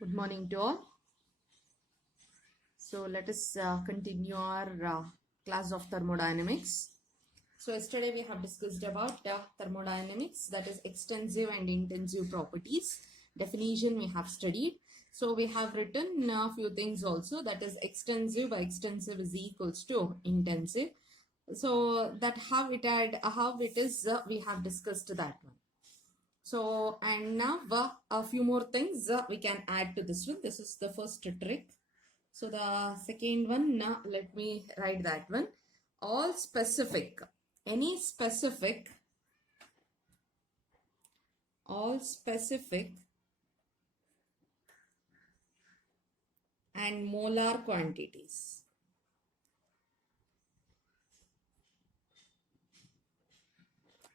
Good morning to all. So let us continue our class of thermodynamics. So yesterday we have discussed about thermodynamics, that is extensive and intensive properties. Definition we have studied. So we have written a few things also, that is extensive by extensive is equals to intensive. So that how it is we have discussed that one. So and now a few more things we can add to this one. This is the first trick. So the second one, now let me write that one. All specific, any specific, all specific and molar quantities.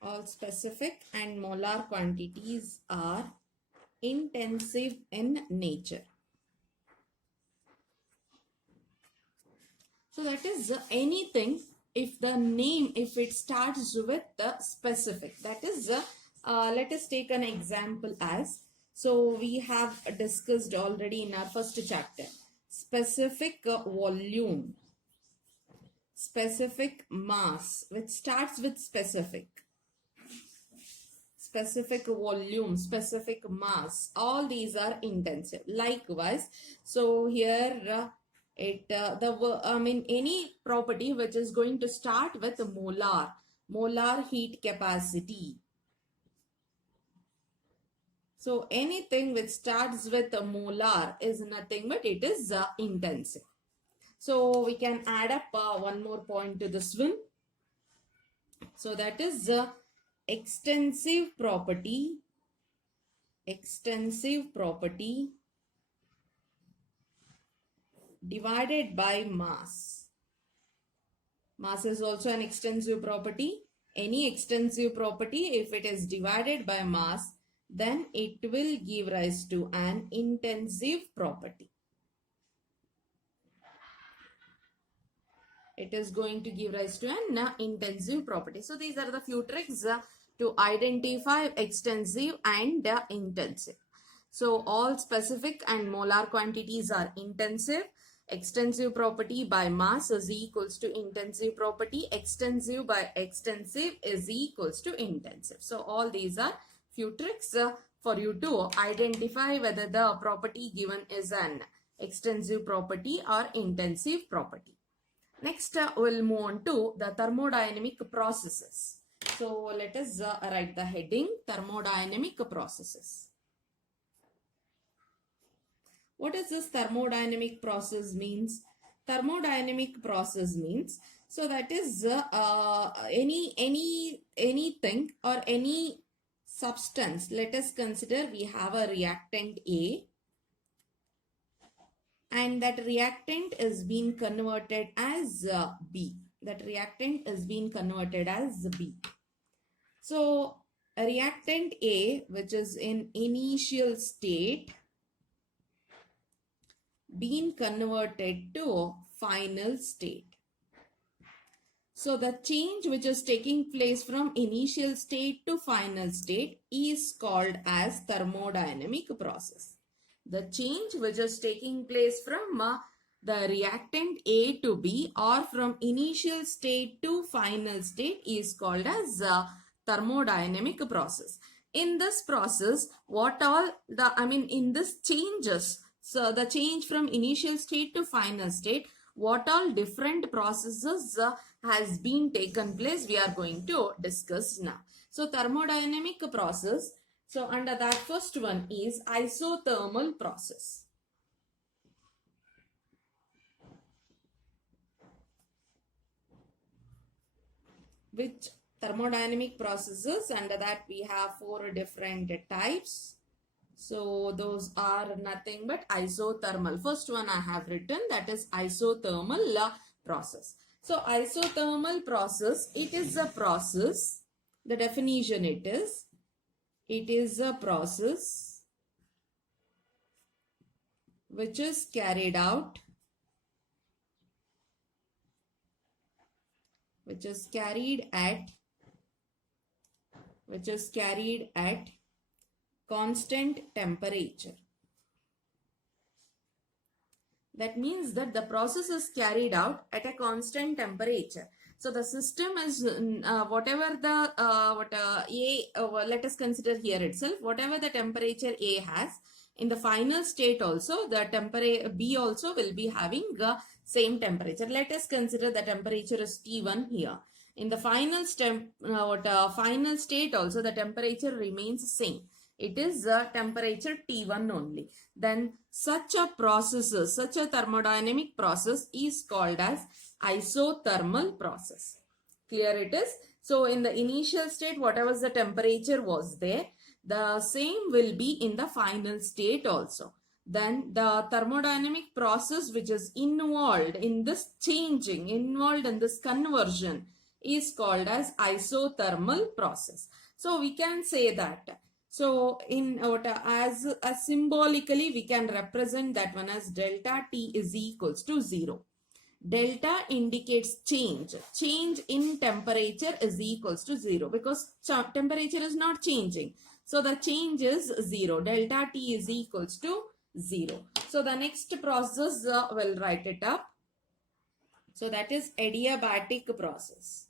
All specific and molar quantities are intensive in nature. So that is anything if the name, if it starts with the specific, that is let us take an example as, so we have discussed already in our first chapter, specific volume, specific mass, which starts with specific volume, specific mass, all these are intensive. Likewise, so here any property which is going to start with molar heat capacity. So anything which starts with a molar is nothing but it is intensive. So we can add up one more point to this one. So that is extensive property divided by mass. Mass is also an extensive property. Any extensive property, if it is divided by mass, then it will give rise to an intensive property. It is going to give rise to an intensive property. So these are the few tricks to identify extensive and intensive. So all specific and molar quantities are intensive. Extensive property by mass is equals to intensive property. Extensive by extensive is equals to intensive. So all these are few tricks for you to identify whether the property given is an extensive property or intensive property. Next, we'll move on to the thermodynamic processes. So let us write the heading thermodynamic processes. What is this thermodynamic process means? Thermodynamic process means, so that is anything or any substance. Let us consider we have a reactant A, and that reactant is being converted as B. That reactant is being converted as B. So a reactant A, which is in initial state, being converted to final state. So the change which is taking place from initial state to final state is called as thermodynamic process. The change which is taking place from the reactant A to B or from initial state to final state is called as thermodynamic process. In this process, in this changes, so the change from initial state to final state, what all different processes has been taken place, we are going to discuss now. So thermodynamic process, so under that first one is isothermal process. Which thermodynamic processes, under that we have 4 different types. So those are nothing but isothermal. First one I have written, that is isothermal process. So isothermal process, it is a process, the definition it is a process which is carried out at constant temperature. That means that the process is carried out at a constant temperature. So the system is whatever the let us consider here itself, whatever the temperature A has, in the final state also the temperature B also will be having the same temperature. Let us consider the temperature is T1 here. In the final final state also the temperature remains same. It is temperature T1 only. Then such a thermodynamic process is called as isothermal process. Clear it is? So in the initial state, whatever the temperature was there, the same will be in the final state also. Then the thermodynamic process which is involved in this changing, involved in this conversion is called as isothermal process. So we can say that. So in as symbolically we can represent that one as delta T is equals to 0. Delta indicates change. Change in temperature is equals to 0 because temperature is not changing. So the change is 0. Delta T is equals to 0. So the next process we'll write it up. So that is adiabatic process.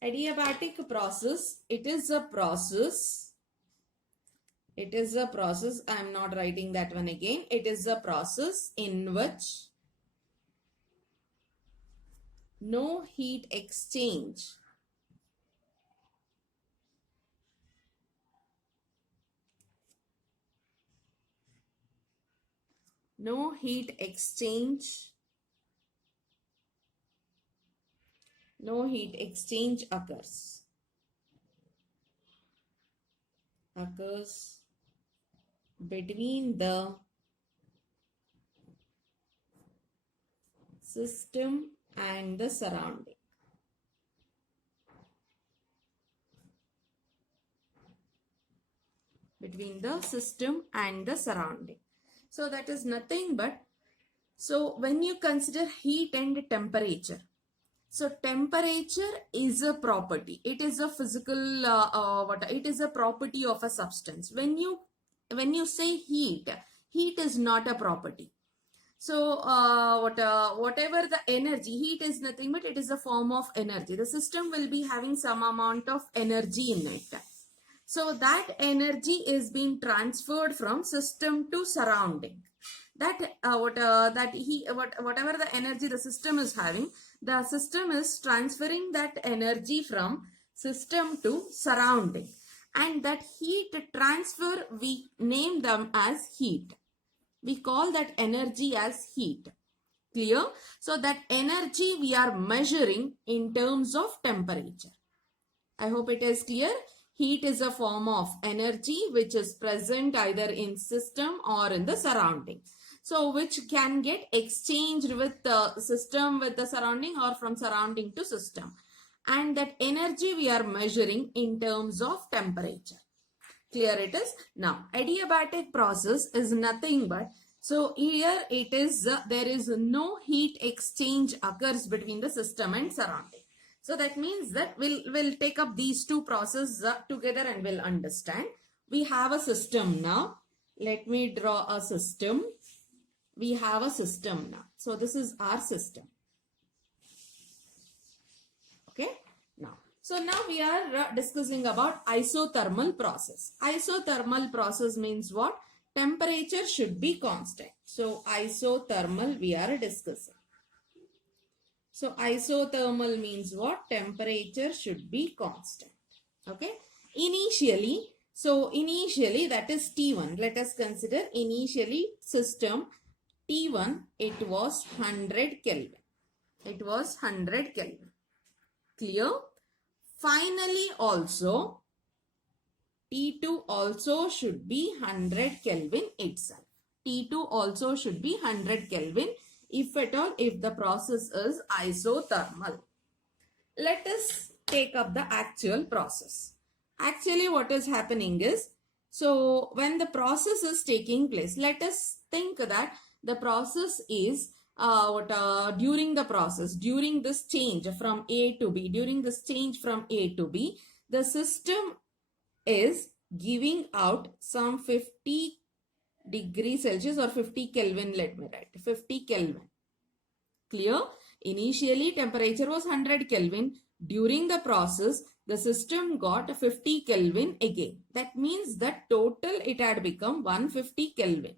Adiabatic process, it is a process, I am not writing that one again. It is a process in which no heat exchange occurs between the system and the surrounding. Between the system and the surrounding. So that is nothing but, so when you consider heat and temperature, so temperature is a property. It is a physical, it is a property of a substance. When you say heat is not a property. So whatever the energy, heat is nothing but it is a form of energy. The system will be having some amount of energy in it. So that energy is being transferred from system to surrounding. Whatever the energy the system is having, the system is transferring that energy from system to surrounding. And that heat transfer, we name them as heat. We call that energy as heat. Clear? So that energy we are measuring in terms of temperature. I hope it is clear. Heat is a form of energy which is present either in system or in the surrounding. So which can get exchanged with the system, with the surrounding, or from surrounding to system. And that energy we are measuring in terms of temperature. Clear it is? Now, adiabatic process is nothing but, so here it is, there is no heat exchange occurs between the system and surrounding. So that means that we'll take up these two processes together and we'll understand. We have a system now. Let me draw a system. We have a system now. So this is our system. Okay. Now, so now we are discussing about isothermal process. Isothermal process means what? Temperature should be constant. So isothermal we are discussing. So isothermal means what? Temperature should be constant. Okay. Initially that is T1. Let us consider initially system T1, it was 100 Kelvin. It was 100 Kelvin. Clear? Finally also T2 also should be 100 Kelvin itself. T2 also should be 100 Kelvin if at all, if the process is isothermal. Let us take up the actual process. Actually what is happening is, so when the process is taking place, let us think that the process is during this change from A to B, the system is giving out some 50 degrees Celsius or 50 Kelvin, let me write 50 Kelvin. Clear? Initially temperature was 100 Kelvin. During the process, the system got 50 Kelvin again. That means that total it had become 150 Kelvin.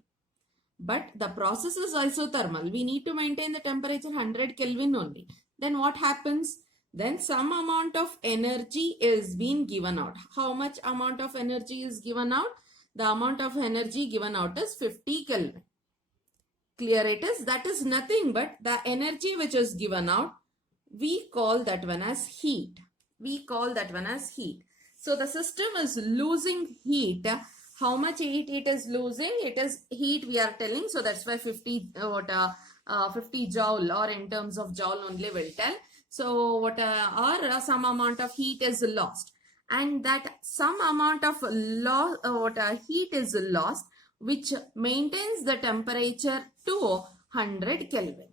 But the process is isothermal. We need to maintain the temperature 100 Kelvin only. Then what happens? Then some amount of energy is being given out. How much amount of energy is given out? The amount of energy given out is 50 Kelvin. Clear it is? That is nothing but the energy which is given out. We call that one as heat. We call that one as heat. So the system is losing heat. How much heat it is losing? It is heat we are telling. So that's why 50 joule, or in terms of joule only will tell. So some amount of heat is lost. And that some amount of heat is lost, which maintains the temperature to 100 Kelvin.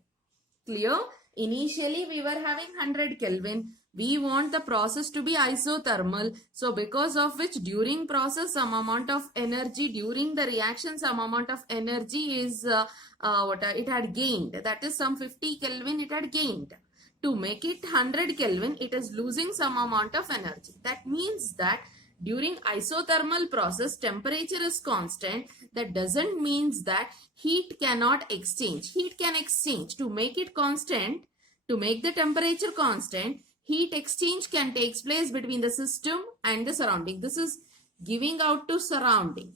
Clear? Initially we were having 100 Kelvin. We want the process to be isothermal. So because of which during process some amount of energy, during the reaction some amount of energy is it had gained. That is some 50 Kelvin it had gained. To make it 100 Kelvin, it is losing some amount of energy. That means that during isothermal process, temperature is constant. That doesn't mean that heat cannot exchange. Heat can exchange. To make it constant, to make the temperature constant, heat exchange can take place between the system and the surrounding. This is giving out to surrounding.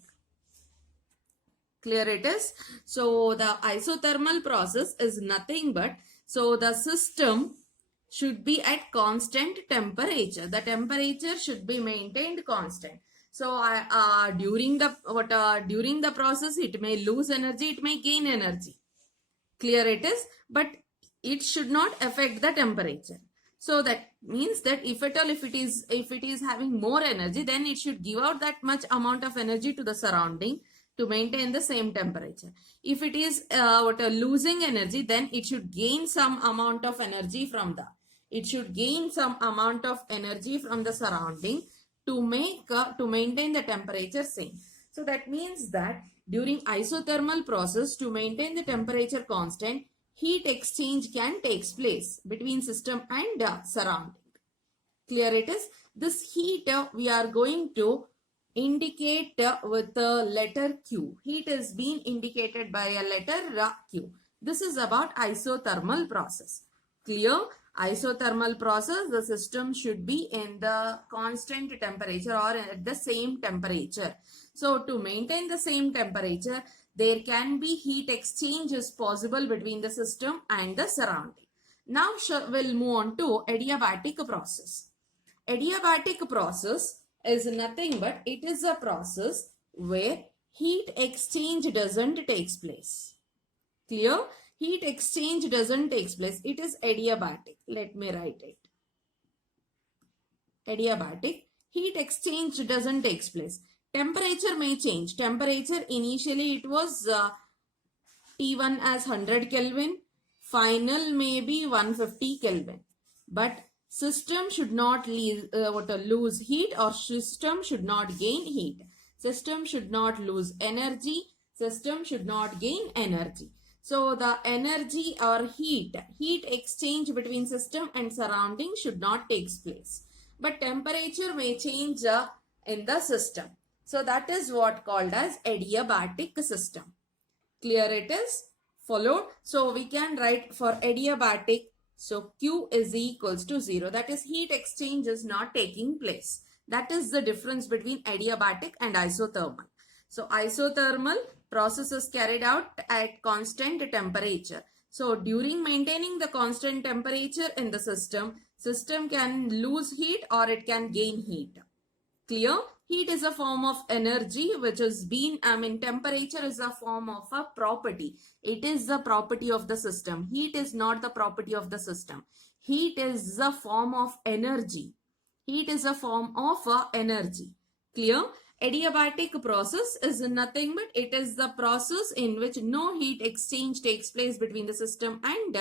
Clear it is? So the isothermal process is nothing but, so the system should be at constant temperature. The temperature should be maintained constant. So during the process, it may lose energy, it may gain energy. Clear it is? But it should not affect the temperature. So that means that if it is having more energy, then it should give out that much amount of energy to the surrounding to maintain the same temperature. If it is losing energy, then it should gain some amount of energy from the surrounding to maintain the temperature same. So that means that during isothermal process, to maintain the temperature constant, heat exchange can take place between system and surrounding. Clear it is? This heat we are going to indicate with the letter Q. Heat is being indicated by a letter Q. This is about isothermal process. Clear? Isothermal process, the system should be in the constant temperature or at the same temperature. So to maintain the same temperature, there can be heat exchange is possible between the system and the surrounding. Now we'll move on to adiabatic process. Adiabatic process is nothing but it is a process where heat exchange doesn't take place. Clear? Heat exchange doesn't take place. It is adiabatic. Let me write it. Adiabatic. Heat exchange doesn't take place. Temperature may change. Temperature initially it was T1 as 100 Kelvin. Final may be 150 Kelvin. But system should not lose heat, or system should not gain heat. System should not lose energy. System should not gain energy. So the energy or heat exchange between system and surrounding should not take place. But temperature may change in the system. So that is what called as adiabatic system. Clear it is? Followed? So we can write for adiabatic. So Q is equals to 0. That is heat exchange is not taking place. That is the difference between adiabatic and isothermal. So isothermal process is carried out at constant temperature. So during maintaining the constant temperature in the system can lose heat or it can gain heat. Clear? Heat is a form of energy which has been, temperature is a form of a property. It is the property of the system. Heat is not the property of the system. Heat is a form of energy. Heat is a form of energy. Clear? Adiabatic process is nothing but it is the process in which no heat exchange takes place between the system and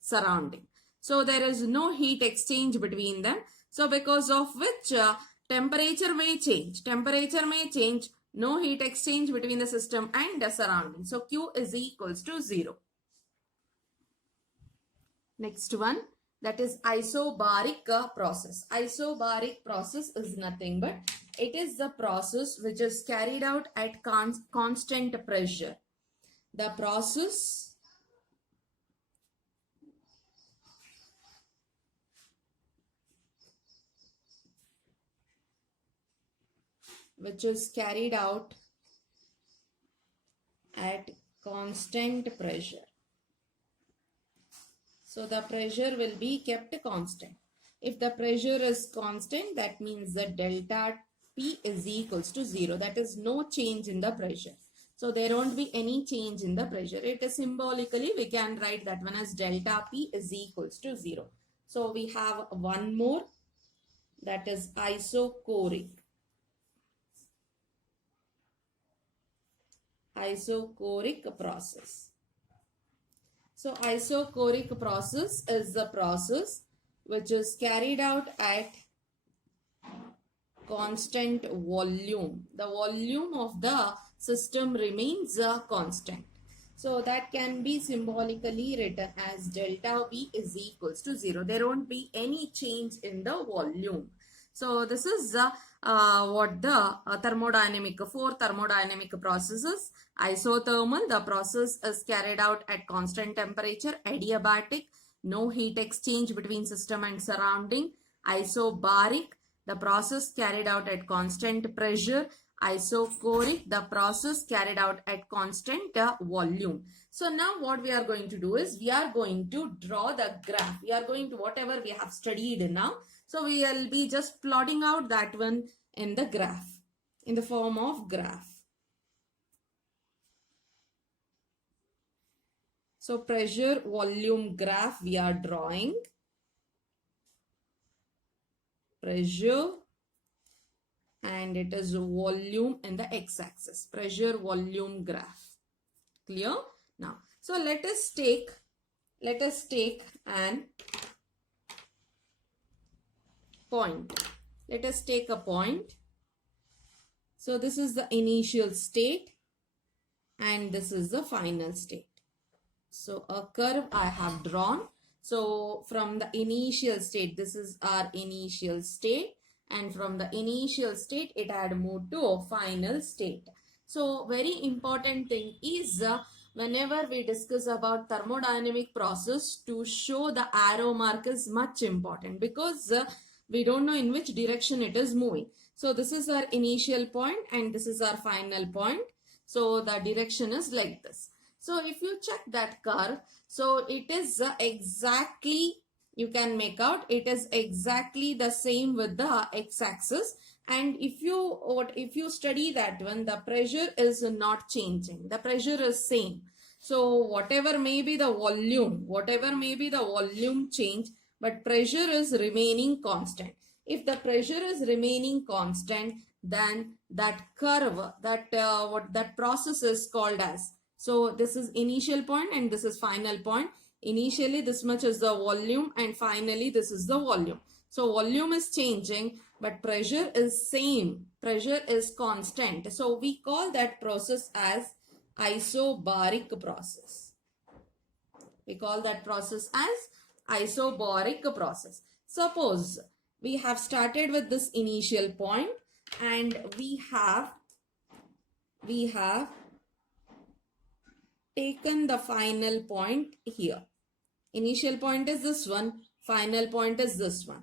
surrounding. So there is no heat exchange between them. So because of which Temperature may change. Temperature may change. No heat exchange between the system and the surrounding. So Q is equals to 0. Next one, that is isobaric process. Isobaric process is nothing but it is the process which is carried out at constant pressure. The process which is carried out at constant pressure. So the pressure will be kept constant. If the pressure is constant, that means that delta P is equals to 0. That is no change in the pressure. So there won't be any change in the pressure. It is symbolically, we can write that one as delta P is equals to 0. So we have one more, that is isochoric. Isochoric process. So isochoric process is the process which is carried out at constant volume. The volume of the system remains constant. So that can be symbolically written as delta V is equals to 0. There won't be any change in the volume. So this is what the four thermodynamic processes. Isothermal, the process is carried out at constant temperature. Adiabatic, no heat exchange between system and surrounding. Isobaric, the process carried out at constant pressure. Isochoric, the process carried out at constant volume. So now what we are going to do is we are going to draw the graph. We are going to whatever we have studied now. So we will be just plotting out that one in the graph, in the form of graph. So pressure volume graph we are drawing. Pressure and it is volume in the x-axis. Pressure volume graph. Clear? Now, so let us take an point. Let us take a point. So this is the initial state and this is the final state. So a curve I have drawn. So from the initial state, this is our initial state, and from the initial state it had moved to a final state. So very important thing is whenever we discuss about thermodynamic process, to show the arrow mark is much important, because we don't know in which direction it is moving. So this is our initial point and this is our final point. So the direction is like this. So if you check that curve, so it is exactly, you can make out, it is exactly the same with the x-axis. And if you study that one, the pressure is not changing. The pressure is same. So whatever may be the volume change, but pressure is remaining constant. If the pressure is remaining constant, then that curve, that process is called as. So this is initial point and this is final point. Initially this much is the volume and finally this is the volume. So volume is changing but pressure is same. Pressure is constant. So we call that process as isobaric process. We call that process as isobaric process. Suppose we have started with this initial point and we have taken the final point here. Initial point is this one, final point is this one.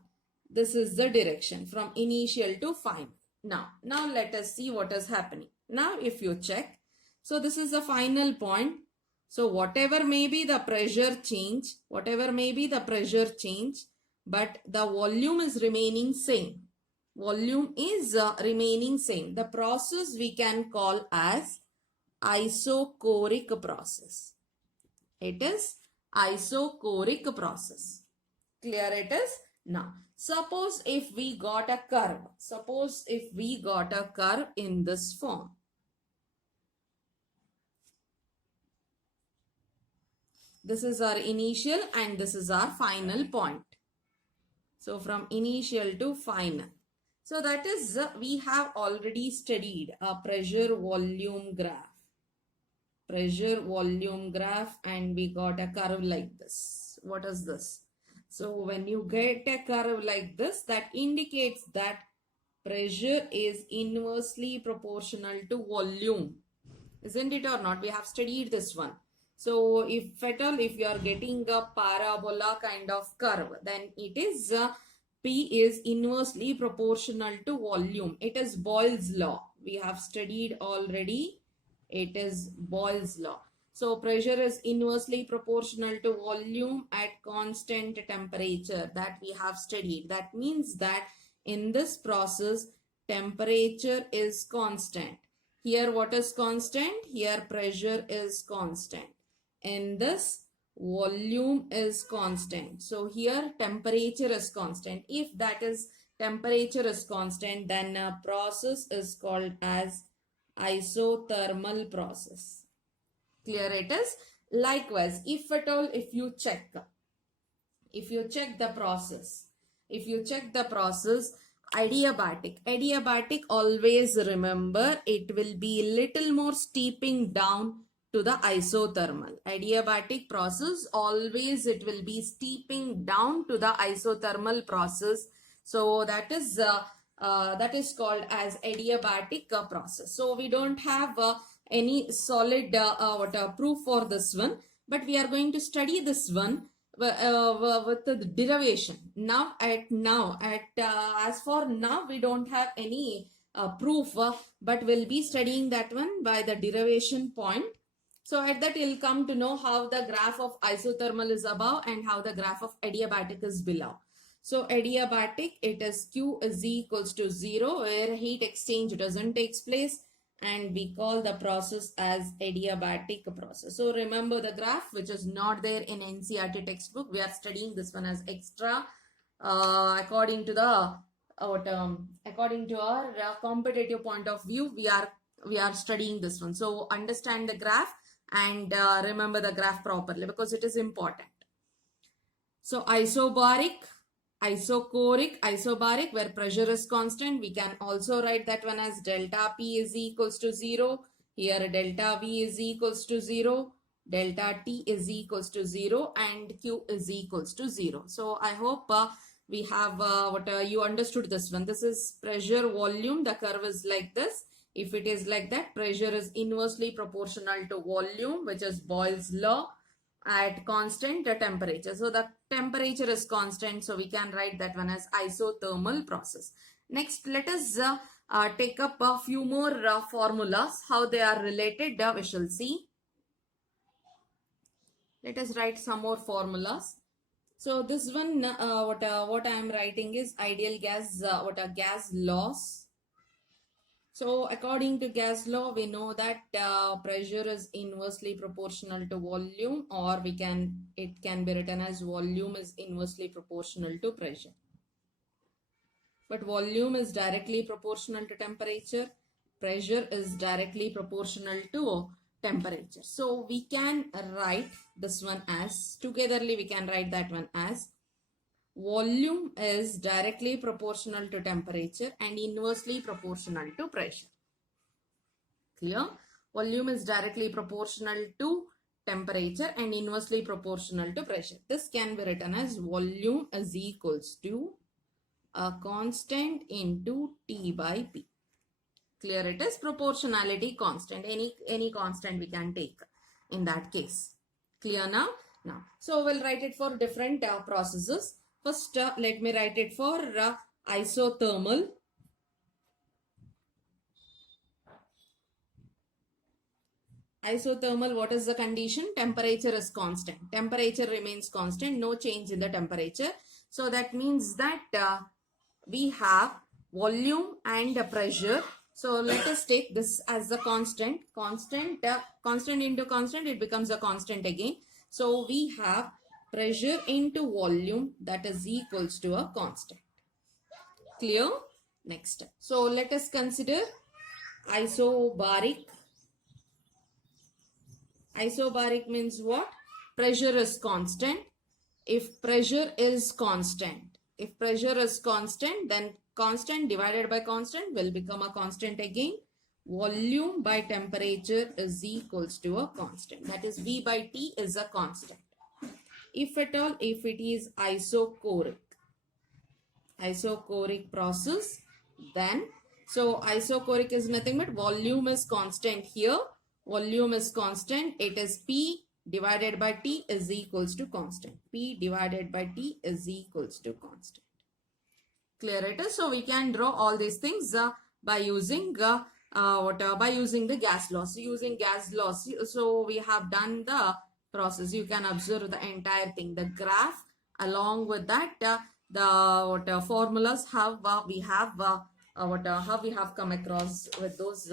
This is the direction from initial to final. Now let us see what is happening. Now if you check, so this is the final point. So whatever may be the pressure change, but the volume is remaining same. Volume is remaining same. The process we can call as isochoric process. It is isochoric process. Clear it is? Now, suppose if we got a curve. Suppose if we got a curve in this form. This is our initial and this is our final point. So from initial to final. So that is, we have already studied a pressure volume graph. Pressure volume graph, and we got a curve like this. What is this? So when you get a curve like this, that indicates that pressure is inversely proportional to volume. Isn't it or not? We have studied this one. So if at all, if you are getting a parabola kind of curve, then it is P is inversely proportional to volume. It is Boyle's law. We have studied already. It is Boyle's law. So pressure is inversely proportional to volume at constant temperature, that we have studied. That means that in this process, temperature is constant. Here what is constant? Here pressure is constant. In this, volume is constant. So here temperature is constant. If that is temperature is constant, then a process is called as isothermal process. Clear it is? Likewise, if at all, if you check the process, adiabatic, always remember it will be little more steeping down to the isothermal. Adiabatic process, always it will be steeping down to the isothermal process. So that is called as adiabatic process. So we don't have any solid proof for this one, but we are going to study this one with the derivation. As for now, we don't have any proof, but we'll be studying that one by the derivation point. So at that, you'll come to know how the graph of isothermal is above and how the graph of adiabatic is below. So adiabatic, it is Q is equals to 0, where heat exchange doesn't take place, and we call the process as adiabatic process. So remember the graph, which is not there in NCERT textbook. We are studying this one as extra according to the according to our competitive point of view. We are studying this one. So understand the graph and remember the graph properly, because it is important. So isobaric, isobaric, where pressure is constant, we can also write that one as delta P is equals to 0. Here delta V is equals to 0, delta T is equals to 0, and Q is equals to 0. So I hope we have you understood this one. This is pressure volume. The curve is like this. If it is like that, pressure is inversely proportional to volume, which is Boyle's law, at constant temperature. So the temperature is constant, so we can write that one as isothermal process. Next, let us take up a few more formulas, how they are related. We shall see. Let us write some more formulas. So this one, what I am writing is ideal gas, gas loss. So according to gas law, we know that pressure is inversely proportional to volume, or it can be written as volume is inversely proportional to pressure. But volume is directly proportional to temperature. Pressure is directly proportional to temperature. So we can write this one as, togetherly we can write that one as volume is directly proportional to temperature and inversely proportional to pressure. Clear? Volume is directly proportional to temperature and inversely proportional to pressure. This can be written as volume is equals to a constant into T by P. Clear? It is proportionality constant. Any constant we can take in that case. Clear now? Now, so we'll write it for different processes. First, let me write it for isothermal. Isothermal, what is the condition? Temperature is constant. Temperature remains constant, no change in the temperature. So that means that we have volume and pressure. So let us take this as the constant. Constant into constant, it becomes a constant again. So we have pressure into volume, that is equals to a constant. Clear? Next. So let us consider isobaric. Isobaric means what? Pressure is constant. If pressure is constant, then constant divided by constant will become a constant again. Volume by temperature is equals to a constant. That is V by T is a constant. If at all, if it is isochoric process, then so isochoric is nothing but volume is constant here. Volume is constant. It is P divided by T is equals to constant. P divided by T is equals to constant. Clear it is? So we can draw all these things by using by using the gas law. So using gas law, so we have done the process. You can observe the entire thing, the graph. Along with that, the formulas how we have how we have come across with those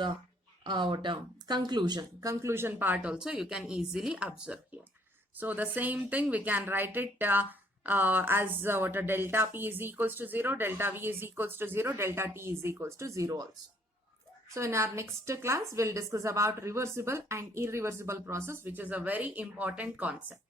conclusion part also you can easily observe here. So the same thing we can write it as delta P is equals to 0, delta V is equals to 0, delta T is equals to 0 also. So in our next class, we'll discuss about reversible and irreversible process, which is a very important concept.